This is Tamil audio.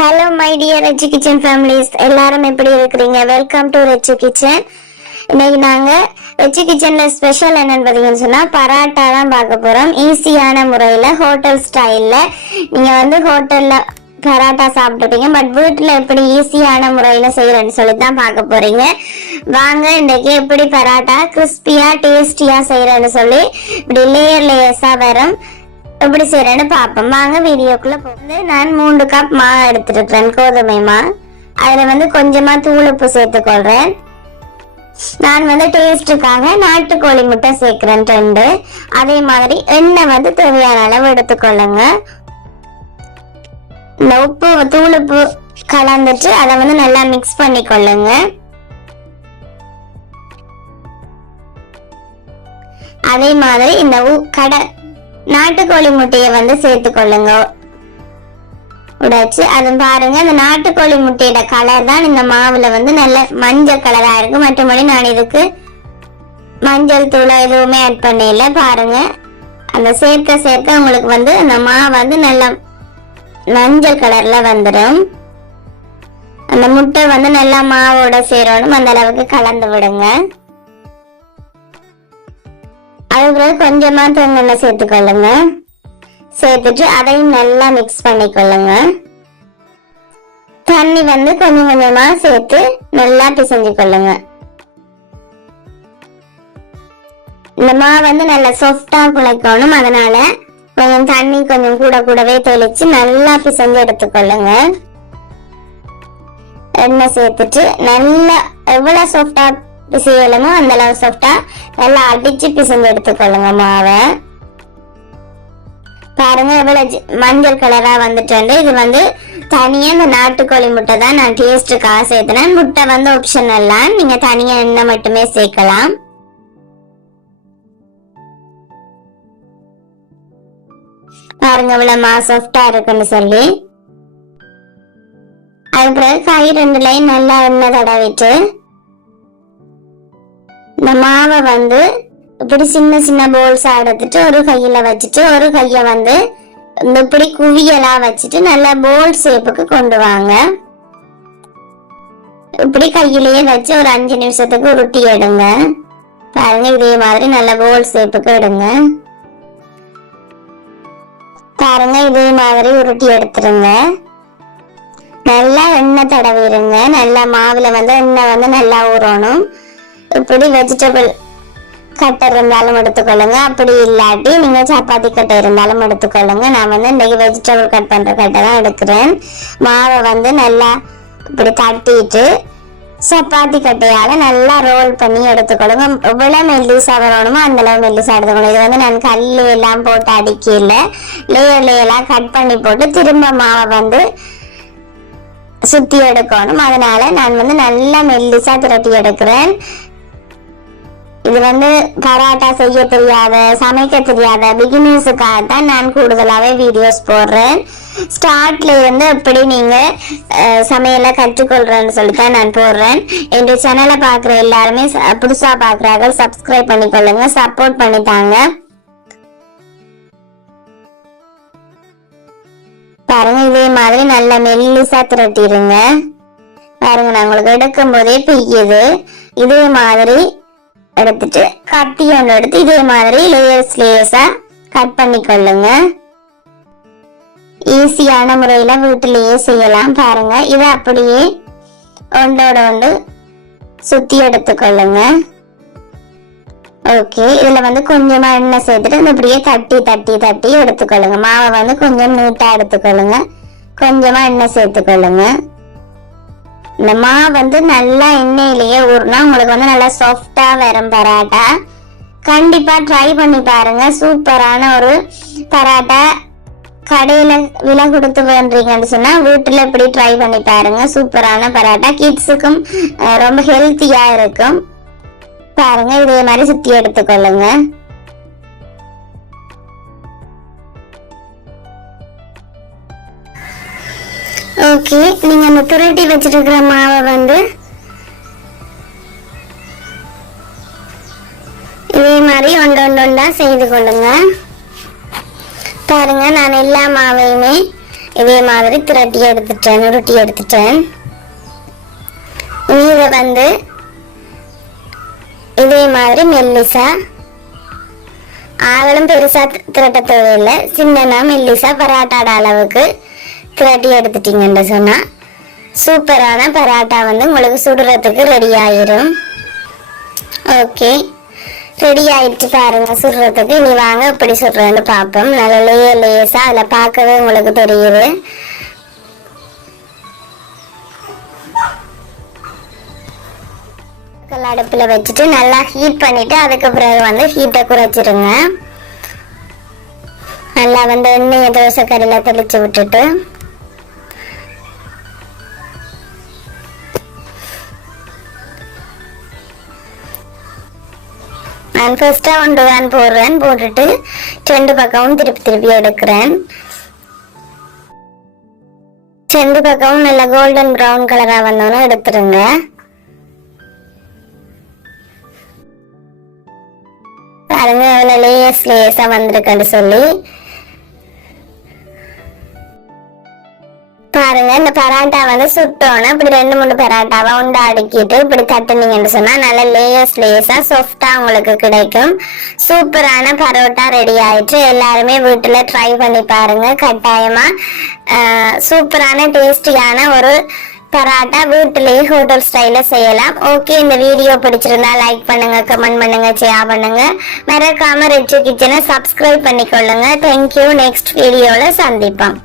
Hello my dear Rechi kitchen families, எல்லாரும் எப்படி இருக்கிறீங்க? Welcome to Rechi kitchen. இன்னைக்கு நாங்க ரெச்சி கிச்சன்ல ஸ்பெஷல் என்னன்னு பார்த்தீங்கன்னு சொன்னா பராட்டா தான் பார்க்க போறோம். ஈஸியான முறையில ஹோட்டல் ஸ்டைல்ல. நீங்க ஹோட்டல்ல பராட்டா சாப்பிட்டுருப்பீங்க, பட் வீட்டுல எப்படி ஈஸியான முறையில செய்யறேன்னு சொல்லி தான் பார்க்க போறீங்க. வாங்க இன்னைக்கு எப்படி பராட்டா கிறிஸ்பியா டேஸ்டியா செய்யறேன்னு சொல்லி இப்படி லேயர்ஸா வரும் எப்படி செய்யறேன்னு பார்ப்போம். வாங்க வீடியோக்குள்ள போகுது. நான் 3 கப் மாவு எடுத்துருக்கேன், கோதுமை மா. அதுல கொஞ்சமா தூள் உப்பு சேர்த்துக்கொள்றேன். நான் டேஸ்டுக்காக நாட்டுக்கோழி முட்டை சேர்க்கிறேன் 2. அதே மாதிரி எண்ணெய் தேவையான அளவு எடுத்துக்கொள்ளுங்க. இந்த உப்பு தூள் உப்பு கலந்துட்டு அதை நல்லா மிக்ஸ் பண்ணிக்கொள்ளுங்க. அதே மாதிரி இந்த நாட்டுக்கோழி முட்டையை சேர்த்துக்கொள்ளுங்க. உடைச்சு அது பாருங்க, அந்த நாட்டுக்கோழி முட்டையோட கலர் தான் இந்த மாவுல நல்ல மஞ்சள் கலரா இருக்கு. மற்றபடி நான் இதுக்கு மஞ்சள் தூள் எதுவுமே ஆட் பண்ணல. பாருங்க, அந்த சேர்க்க உங்களுக்கு அந்த மாவு நல்ல மஞ்சள் கலர்ல வந்துடும். அந்த முட்டை நல்லா மாவோட சேரணும், அந்த அளவுக்கு கலந்து விடுங்க. அதுக்கு கொஞ்சமா தேங்காய் சேர்த்துக்கொள்ளுங்க. சேர்த்துட்டு அதையும் நல்லா மிக்ஸ் பண்ணிக்கொள்ளுங்க. தண்ணி கொஞ்சம் கொஞ்சமா சேர்த்து நல்லா பிசைஞ்சு கொள்ளுங்க. இந்த மாவு நல்லா சாஃப்டா குழைக்கணும், அதனால கொஞ்சம் தண்ணி கொஞ்சம் கூடவே தெளிச்சு நல்லா பிசைஞ்சு எடுத்துக்கொள்ளுங்க. எண்ணெய் சேர்த்துட்டு நல்லா எவ்வளவு சாஃப்டா பிசையலுமோ அந்த அளவு சாஃப்டா நல்லா அடிச்சு பிசைஞ்சு எடுத்துக்கொள்ளுங்க மாவை. பாருங்க எவ்வளவு மஞ்சள் கலரா வந்துட்டு. இது தனியா இந்த நாட்டுக்கோழி முட்டை தான் நான் டேஸ்டுக்காக சேர்த்தேன். முட்டை ஆப்ஷனல் தான், நீங்க தனியா எண்ணெய் மட்டுமே சேர்க்கலாம். பாருங்க இவ்வளவு மா சாஃப்டா இருக்குன்னு சொல்லி. அது பிறகு கை 2லையும் நல்லா எண்ணெய் தடவிட்டு இந்த மாவை இப்படி சின்ன சின்ன போல்ஸா எடுத்துட்டு ஒரு கையில வச்சுட்டு ஒரு கைய இப்படி குவியலா வச்சுட்டு நல்லா போல் ஷேப்புக்கு கொண்டு வாங்க. இப்படி கையிலேயே வச்சு ஒரு 5 நிமிஷத்துக்கு உருட்டி எடுங்க. பாருங்க இதே மாதிரி நல்ல போல் ஷேப்புக்கு எடுங்க. பாருங்க இதே மாதிரி உருட்டி எடுத்துருங்க. நல்லா எண்ணெய் தடவிடுங்க. நல்லா மாவுல எண்ணெய் நல்லா ஊறணும். இப்படி வெஜிடபிள் கட்டர் இருந்தாலும் எடுத்துக்கொள்ளுங்க, அப்படி இல்லாட்டி நீங்க சப்பாத்தி கட்டை இருந்தாலும் எடுத்துக்கொள்ளுங்க. நான் இன்னைக்கு வெஜிடபிள் கட் பண்ற கட்டை தான் எடுக்கிறேன். மாவை நல்லா இப்படி தட்டிட்டு சப்பாத்தி கட்டையால நல்லா ரோல் பண்ணி எடுத்துக்கொள்ளுங்க. எவ்வளவு மெல்லிசா வரணுமோ அந்த அளவு மெல்லிசா எடுத்துக்கணும். இது நான் கல்லு எல்லாம் போட்டு அடிக்கல, லேயர்லாம் கட் பண்ணி போட்டு திரும்ப மாவை சுத்தி எடுக்கணும். அதனால நான் நல்லா மெல்லிசா திரட்டி எடுக்கிறேன். இது பராட்டா செய்ய தெரியாத, சமைக்க தெரியாத பிகினர்ஸுக்காக தான் நான் கூடுதலாவே வீடியோஸ் போடுறேன். ஸ்டார்ட்ல இருந்து எப்படி நீங்க சமையலை கற்றுக்கொள்றேன்னு சொல்லித்தான் நான் போடுறேன். என் சேனலை பாக்குற எல்லாருமே புதுசா பாக்குறாங்க, சப்ஸ்கிரைப் பண்ணிக்கொள்ளுங்க, சப்போர்ட் பண்ணித்தாங்க. பாருங்க இதே மாதிரி நல்ல மெல்லிசா திரட்டிடுங்க. பாருங்க நான் உங்களுக்கு எடுக்கும் போதே பிய்யுது. இதே மாதிரி எடுத்துட்டு கத்தி ஒன்று எடுத்து இதே மாதிரி லேயர்ஸா கட் பண்ணிக்கொள்ளுங்க. ஈஸியான முறையில வீட்டிலேயே செய்யலாம். பாருங்க இதை அப்படியே ஒன்றோட ஒன்று சுத்தி எடுத்துக்கொள்ளுங்க. ஓகே, இதுல கொஞ்சமா எண்ணெய் சேர்த்துட்டு இப்படியே தட்டி தட்டி தட்டி எடுத்துக்கொள்ளுங்க. மாவை கொஞ்சம் நீட்டா எடுத்துக்கொள்ளுங்க. கொஞ்சமா எண்ணெய் சேர்த்துக்கொள்ளுங்க. இந்த மாவு நல்லா எண்ணெயிலேயே ஊறினா உங்களுக்கு நல்லா சாஃப்டா வரும் பராட்டா. கண்டிப்பா ட்ரை பண்ணி பாருங்க. சூப்பரான ஒரு பராட்டா. கடையில விலை கொடுத்து பண்றீங்கன்னு சொன்னா வீட்டுல இப்படி ட்ரை பண்ணி பாருங்க. சூப்பரான பராட்டா, கிட்ஸுக்கும் ரொம்ப ஹெல்த்தியா இருக்கும். பாருங்க இதே மாதிரி சுத்தி எடுத்துக்கொள்ளுங்க. ஓகே, நீங்க அந்த துரட்டி வச்சிருக்கிற மாவை இதே மாதிரி ஒன்றா செய்து கொள்ளுங்க. பாருங்க நான் எல்லா மாவையுமே இதே மாதிரி திரட்டி எடுத்துட்டேன், உருட்டி எடுத்துட்டேன். இதை வந்து இதே மாதிரி மெல்லிசா, ஆகலும் பெருசா திரட்ட தேவையில்லை, சின்னனா மெல்லிசா பராட்டாட அளவுக்கு திரட்டி எடுத்துட்டீங்கன்னு சொன்னா சூப்பரான பராட்டா வந்து உங்களுக்கு சுடுறதுக்கு ரெடி ஆயிரும். ஓகே, ரெடி ஆயிடுச்சு பாருங்க சுடுறதுக்கு. இனி வாங்க இப்படி சுடுறேன்னு பார்ப்போம். நல்ல லேசா அதில் பார்க்கவே உங்களுக்கு தெரியுது. அடுப்பில் வச்சுட்டு நல்லா ஹீட் பண்ணிட்டு அதுக்கு பிறகு வந்து ஹீட்டை குறைச்சிருங்க. நல்லா வந்து எண்ணெயை தோசை கறியில் தெளிச்சு விட்டுட்டு நான் ஃபர்ஸ்டா ஒன்று தான் போடுறேன். போட்டுட்டு 2 பக்கமும் திருப்பி எடுக்கிறேன். 2 பக்கமும் நல்லா கோல்டன் ப்ரௌன் கலரா வந்தோன்னு எடுத்துருங்க. பாருங்க எவ்வளவு லேஸா வந்திருக்குன்னு சொல்லி. பாருங்க இந்த பராட்டா வந்து சுட்டோன்னா இப்படி 2-3 பராட்டாவா உண்டை அடுக்கிட்டு இப்படி தட்டுனீங்கன்னு சொன்னா நல்ல லேஸா சாஃப்டா உங்களுக்கு கிடைக்கும். சூப்பரான பரோட்டா ரெடி ஆயிடுச்சு. எல்லாருமே வீட்டுல ட்ரை பண்ணி பாருங்க கட்டாயமா. சூப்பரான டேஸ்டியான ஒரு பராட்டா வீட்டிலேயே ஹோட்டல் ஸ்டைல செய்யலாம். ஓகே, இந்த வீடியோ பிடிச்சிருந்தா லைக் பண்ணுங்க, கமெண்ட் பண்ணுங்க, ஷேர் பண்ணுங்க. மறக்காம ரெட்ஜு கிச்சனை சப்ஸ்கிரைப் பண்ணிக்கொள்ளுங்க. தேங்க்யூ. நெக்ஸ்ட் வீடியோல சந்திப்போம்.